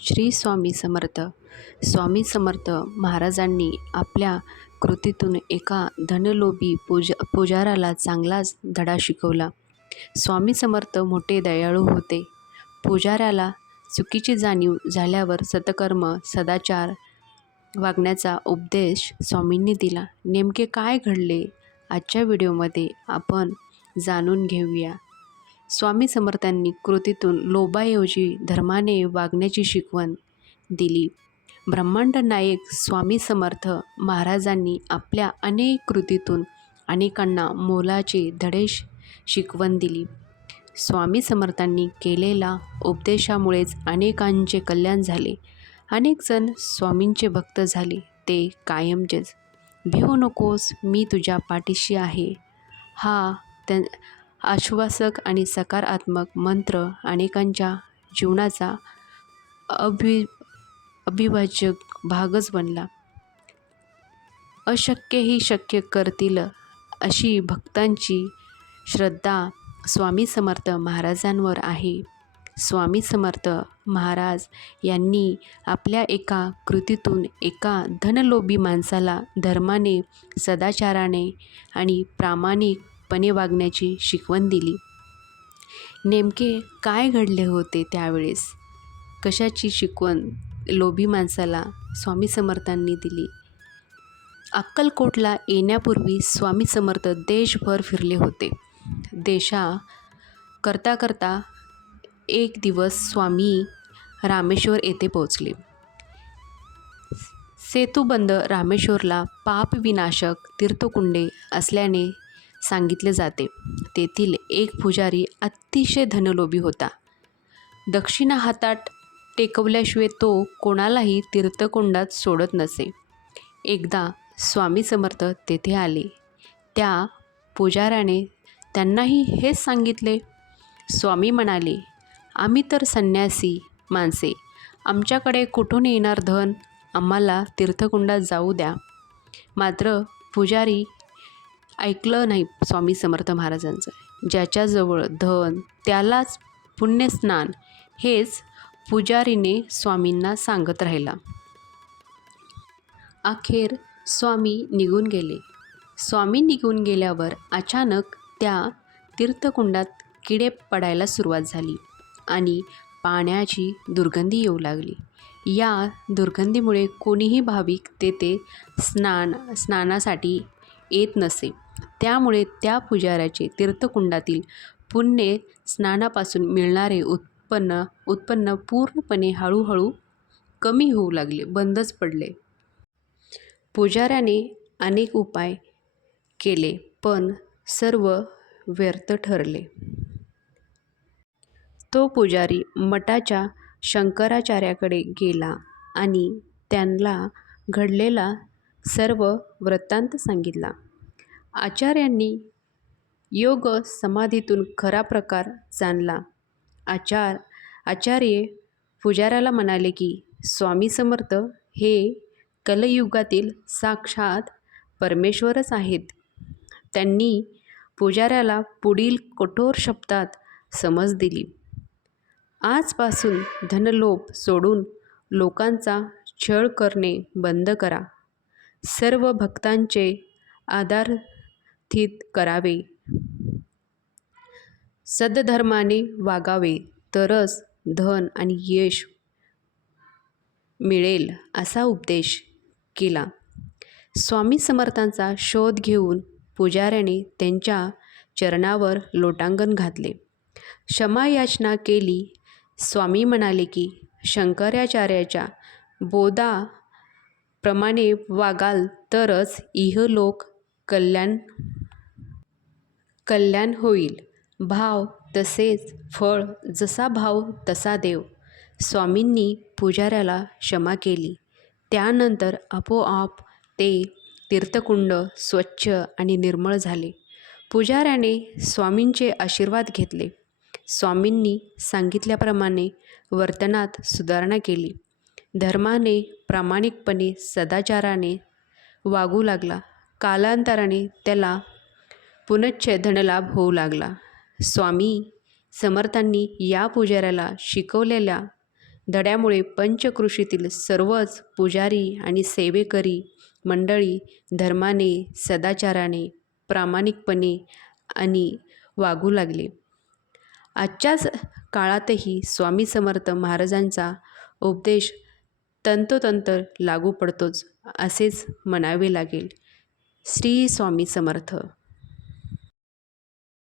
श्री स्वामी समर्थ. स्वामी समर्थ महाराजांनी आपल्या कृतीतून एका धनलोभी पूज पुजाराला चांगलाच धडा शिकवला. स्वामी समर्थ मोठे दयाळू होते. पुजाऱ्याला चुकीची जाणीव झाल्यावर सतकर्म सदाचार वागण्याचा उपदेश स्वामींनी दिला. नेमके काय घडले? आजच्या व्हिडिओमध्ये आपण जाणून घेऊया. स्वामी समर्थांनी कृतीतून लोभाऐवजी धर्माने वागण्याची शिकवण दिली. ब्रह्मांड नायक स्वामी समर्थ महाराजांनी आपल्या अनेक कृतीतून अनेकांना मोलाचे धडे श- शिकवण दिली. स्वामी समर्थांनी केलेल्या उपदेशामुळेच अनेकांचे कल्याण झाले. अनेक जण स्वामींचे भक्त झाले. ते कायमचेच. भिवू नकोस मी तुझ्या पाठीशी आहे. हा त्या आश्वासक आणि सकारात्मक मंत्र अनेकांच्या जीवनाचा अभि अविभाज्य भागच बनला. अशक्यही शक्य करतील अशी भक्तांची श्रद्धा स्वामी समर्थ महाराजांवर आहे. स्वामी समर्थ महाराज यांनी आपल्या एका कृतीतून एका धनलोभी माणसाला धर्माने सदाचाराने आणि प्रामाणिक प्रामाणिकपणे वागण्याची शिकवण दिली. नेमके काय घडले होते त्यावेळेस? कशाची शिकवण लोभी माणसाला स्वामी समर्थांनी दिली? अक्कलकोटला येण्यापूर्वी स्वामी समर्थ देशभर फिरले होते. देशा करता करता एक दिवस स्वामी रामेश्वर येथे पोहोचले. सेतुबंद रामेश्वरला पापविनाशक तीर्थकुंडे असल्याने सांगितले जाते. तेथील एक पुजारी अतिशय धनलोभी होता. दक्षिणा हातात टेकवल्याशिवाय तो कोणालाही तीर्थकुंडात सोडत नसे. एकदा स्वामी समर्थ तेथे आले. त्या पुजाऱ्याने त्यांनाही हेच सांगितले. स्वामी म्हणाले आम्ही तर संन्यासी माणसे. आमच्याकडे कुठून येणार धन? आम्हाला तीर्थकुंडात जाऊ द्या. मात्र पुजारी ऐकलं नाही स्वामी समर्थ महाराजांचं. ज्याच्याजवळ धन त्यालाच पुण्यस्नान हेच पुजारीने स्वामींना सांगत राहिला. अखेर स्वामी निघून गेले. स्वामी निघून गेल्यावर अचानक त्या तीर्थकुंडात किडे पडायला सुरुवात झाली आणि पाण्याची दुर्गंधी येऊ लागली. या दुर्गंधीमुळे कोणीही भाविक तेथे स्नान स्नानासाठी येत नसे. त्यामुळे त्या पुजाऱ्याचे तीर्थकुंडातील पुण्य स्नानापासून मिळणारे उत्पन्न उत्पन्न पूर्णपणे हळूहळू कमी होऊ लागले बंदच पडले. पुजाऱ्याने अनेक उपाय केले पण सर्व व्यर्थ ठरले. तो पुजारी मठाच्या शंकराचार्याकडे गेला आणि त्यांना घडलेला सर्व वृत्तांत सांगितला. आचार्यांनी योग समाधीतून खरा प्रकार जाणला. आचार आचार्य पुजाऱ्याला म्हणाले की स्वामी समर्थ हे कलयुगातील साक्षात परमेश्वरच आहेत. त्यांनी पुजाऱ्याला पुढील कठोर शब्दात समज दिली. आजपासून धनलोभ सोडून लोकांचा छळ करणे बंद करा. सर्व भक्तांचे आधार स्थित करावे. सद्धर्माने वागावे तरच धन आणि यश मिळेल असा उपदेश केला. स्वामी समर्थांचा शोध घेऊन पुजाऱ्याने त्यांच्या चरणावर लोटांगण घातले. क्षमायाचना केली. स्वामी म्हणाले की शंकराचार्याच्या बोधाप्रमाणे वागाल तरच इहलोक कल्याण कल्याण होईल. भाव तसेच फळ जसा भाव तसा देव. स्वामींनी पुजाऱ्याला क्षमा केली. त्यानंतर आपोआप ते तीर्थकुंड स्वच्छ आणि निर्मळ झाले. पुजाऱ्याने स्वामींचे आशीर्वाद घेतले. स्वामींनी सांगितल्याप्रमाणे वर्तनात सुधारणा केली. धर्माने प्रामाणिकपणे सदाचाराने वागू लागला. कालांतराने त्याला पुनश्चय धनलाभ होऊ लागला. स्वामी समर्थांनी या पुजाऱ्याला शिकवलेल्या धड्यामुळे पंचकृषीतील सर्वच पुजारी आणि सेवेकरी मंडळी धर्माने सदाचाराने प्रामाणिकपणे आणि वागू लागले. आजच्याच काळातही स्वामी समर्थ महाराजांचा उपदेश तंतोतंत लागू पडतोच असेच म्हणावे लागेल. श्री स्वामी समर्थ.